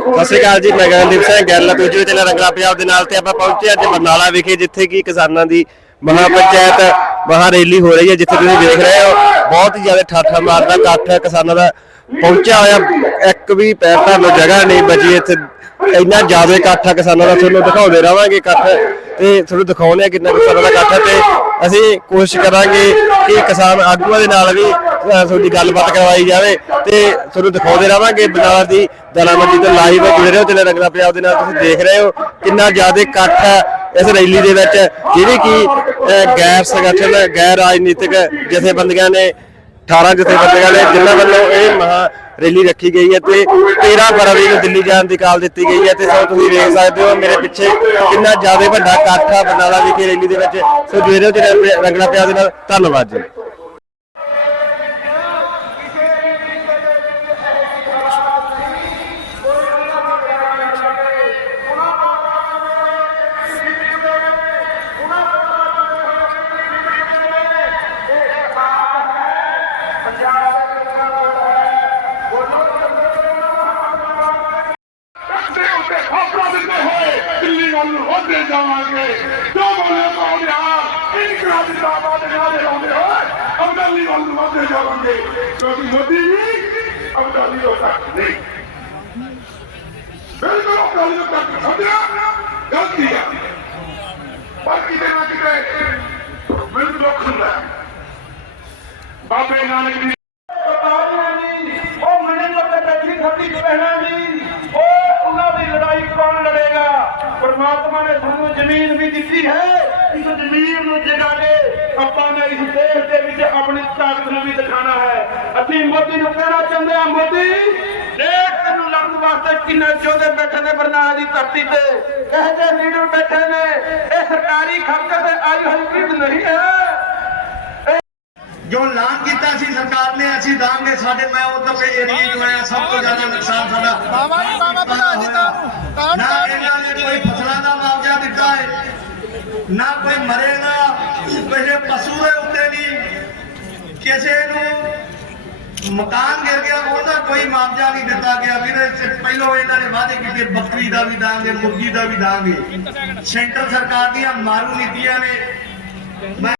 ਸਤਿ ਸ਼੍ਰੀ ਅਕਾਲ ਜੀ, ਮੈਂ ਗਗਨਦੀਪ ਸਿੰਘ ਗੱਲ ਦੂਜੇ ਤੇ ਰੰਗਲਾ ਪੰਜਾਬ ਦੇ ਨਾਲ ਤੇ ਆਪਾਂ ਪਹੁੰਚੇ ਅੱਜ ਬਰਨਾਲਾ ਵਿਖੇ, ਜਿੱਥੇ ਕਿ ਕਿਸਾਨਾਂ ਦੀ ਮਹਾ ਪੰਚਾਇਤ ਮਹਾ ਰੈਲੀ ਹੋ ਰਹੀ ਹੈ, ਜਿੱਥੇ ਤੁਸੀਂ ਦੇਖ ਰਹੇ ਹੋ, ਬਹੁਤ ਹੀ ਜ਼ਿਆਦਾ ਠਾਠਾ ਮਾਰਦਾ ਇਕੱਠ ਹੈ, ਕਿਸਾਨਾਂ ਦਾ ਪਹੁੰਚਿਆ ਹੋਇਆ, ਇੱਕ ਵੀ ਪੈਰ ਧਰਨ ਨੂੰ ਜਗ੍ਹਾ ਨਹੀਂ ਬਚੀ ਇੱਥੇ, ਇੰਨਾ ਜ਼ਿਆਦਾ ਇਕੱਠ ਹੈ ਕਿਸਾਨਾਂ ਦਾ, ਤੁਹਾਨੂੰ ਦਿਖਾਉਂਦੇ ਰਵਾਂਗੇ ਇਕੱਠ। ਤੇ ਤੁਹਾਨੂੰ ਦਿਖਾਉਂਦੇ ਆ ਕਿੰਨਾ ਕਿਸਾਨਾਂ ਦਾ ਇਕੱਠ ਹੈ ਤੇ ਅਸੀਂ ਕੋਸ਼ਿਸ਼ ਕਰਾਂਗੇ ਕਿ ਕਿਸਾਨ ਆਗੂਆਂ ਦੇ ਨਾਲ ਵੀ ਅ, ਤੁਹਾਡੀ ਗੱਲਬਾਤ ਕਰਵਾਈ ਜਾਵੇ ਤੇ ਤੁਹਾਨੂੰ ਦਿਖਾਉਂਦੇ ਰਵਾਂਗੇ ਬਨਾਲਾ ਦੀ ਦਾਣਾ ਮੰਡੀ ਤੋਂ ਲਾਈਵ ਜੁੜੇ ਰਹੋ ਤੇ ਰੰਗਲਾ ਪੰਜਾਬ ਦੇ ਨਾਲ ਤੁਸੀਂ ਦੇਖ ਰਹੇ ਹੋ ਕਿੰਨਾ ਜ਼ਿਆਦਾ ਇਕੱਠ ਹੈ ਇਸ ਰੈਲੀ ਦੇ ਵਿੱਚ ਜਿਹੜੀ ਕਿ ਅ, ਗੈਰ ਸੰਗਠਨ ਗੈਰ ਰਾਜਨੀਤਿਕ ਜਥੇਬੰਦੀਆਂ ਨੇ 18 ਜਥੇਬੰਦੀਆਂ ਨੇ ਜਿਨ੍ਹਾਂ ਵੱਲੋਂ ਇਹ ਮਹਾ ਰੈਲੀ ਰੱਖੀ ਗਈ ਹੈ ਤੇ 13 ਫਰਵਰੀ ਨੂੰ ਦਿੱਲੀ ਜਾਣ ਦੀ ਕਾਲ ਦਿੱਤੀ ਗਈ ਹੈ ਤੇ ਸੋ ਤੁਸੀਂ ਵੇਖ ਸਕਦੇ ਹੋ, ਮੇਰੇ ਪਿੱਛੇ ਕਿੰਨਾ ਜ਼ਿਆਦਾ ਵੱਡਾ ਇਕੱਠ ਆ ਬਰਨਾਲਾ ਵਿਖੇ ਰੈਲੀ ਦੇ ਵਿੱਚ ਸੋ ਜੁੜੇ ਰਹੋ ਤੇ ਰੰਗਲਾ ਪੰਜਾਬ ਦੇ ਨਾਲ ਧੰਨਵਾਦ ਜੀ। ਦਿੱਲੀ ਜਾਵਾਂਗੇ। ਜੋ ਬੋਲੇ ਪਾਉਂਦੇ ਆ ਇਨਕਲਾਬ ਜਿੰਦਾਬਾਦ ਨਾਰੇ ਲਾਉਂਦੇ ਹੋਏ ਅਬਦਾਲੀ ਵੱਲ ਨੂੰ ਵਧਦੇ ਜਾਵਾਂਗੇ। ਕਿਉਂਕਿ ਮੋਦੀ ਜੀ, ਅਬਦਾਲੀ ਤੋਂ ਤੱਕ ਨਹੀਂ। ਬਿਲਕੁਲ ਅਬਦਾਲੀ ਤੋਂ ਤੱਕ ਸਮਝਿਆ ਗਲਤੀ ਹੈ। ਪਰ ਕਿਤੇ ਨਾ ਕਿਤੇ ਮੈਨੂੰ ਦੁੱਖ ਹੁੰਦਾ ਬਾਬੇ ਨਾਨਕ ਦੀ ਪਰਮਾਤਮਾ ਨੇ ਸਾਨੂੰ ਜ਼ਮੀਨ ਵੀ ਦਿੱਤੀ ਹੈ। ਇਸ ਜ਼ਮੀਨ ਨੂੰ ਜਗਾ ਕੇ ਆਪਾਂ ਨੇ ਇਸ ਦੇਸ਼ ਦੇ ਵਿੱਚ ਆਪਣੀ ਤਾਕਤ ਨੂੰ ਵੀ ਦਿਖਾਣਾ ਹੈ। ਅਸੀਂ ਮੋਦੀ ਨੂੰ ਕਹਿਣਾ ਚਾਹੁੰਦੇ ਹਾਂ ਮੋਦੀ ਦੇਸ਼ ਤੈਨੂੰ ਲੜਨ ਵਾਸਤੇ ਕਿੰਨੇ ਯੋਧੇ ਬੈਠੇ ਨੇ ਬਰਨਾਲਾ ਦੀ ਧਰਤੀ ਤੇ। ਇਹ ਜਿਹੇ ਲੀਡਰ ਬੈਠੇ ਨੇ ਇਹ ਸਰਕਾਰੀ ਖਰਚੇ ਤੇ ਆਈ ਹੋਈ ਚੀਜ਼ ਨਹੀਂ ਹੈ। ਜੋ ਐਲਾਨ ਕੀਤਾ ਸੀ ਸਰਕਾਰ ਨੇ ਅਸੀਂ ਦਾਂਗੇ ਸਾਡੇ ਮੈਂ ਉਧਰਲੇ ਏਰੀਏ ਜੋ ਆਇਆ ਸਭ ਤੋਂ ਜ਼ਿਆਦਾ ਨੁਕਸਾਨ ਸਾਡਾ ਬਾਬਾ ਜੀ, ਬਾਬਾ ਪ੍ਰਧਾਨ ਜੀ ਦਾ- ਤਾਂ- ਨਾ ਇਹਨਾਂ ਨੇ ਕੋਈ ਫਸਲਾਂ ਦਾ ਮੁਆਵਜ਼ਾ ਦਿੱਤਾ ਹੈ ਨਾ ਕੋਈ ਮਰੇਗਾ, ਕਿਸੇ ਪਸ਼ੂ ਦੇ ਉੱਤੇ ਨਹੀਂ। ਕਿਸੇ ਨੂੰ ਮਕਾਨ ਗਿਰ ਗਿਆ, ਉਹਦਾ ਕੋਈ ਮੁਆਵਜ਼ਾ ਨਹੀਂ ਦਿੱਤਾ ਗਿਆ। ਵੀਰੇ ਪਹਿਲੋਂ ਇਹਨਾਂ ਨੇ ਵਾਅਦੇ ਕੀਤੇ, ਬੱਕਰੀ ਦਾ ਵੀ ਦਾਂਗੇ, ਮੁਰਗੀ ਦਾ ਵੀ ਦਾਂਗੇ। ਸੈਂਟਰ ਸਰਕਾਰ ਦੀਆਂ ਮਾਰੂ ਨੀਤੀਆਂ ਨੇ।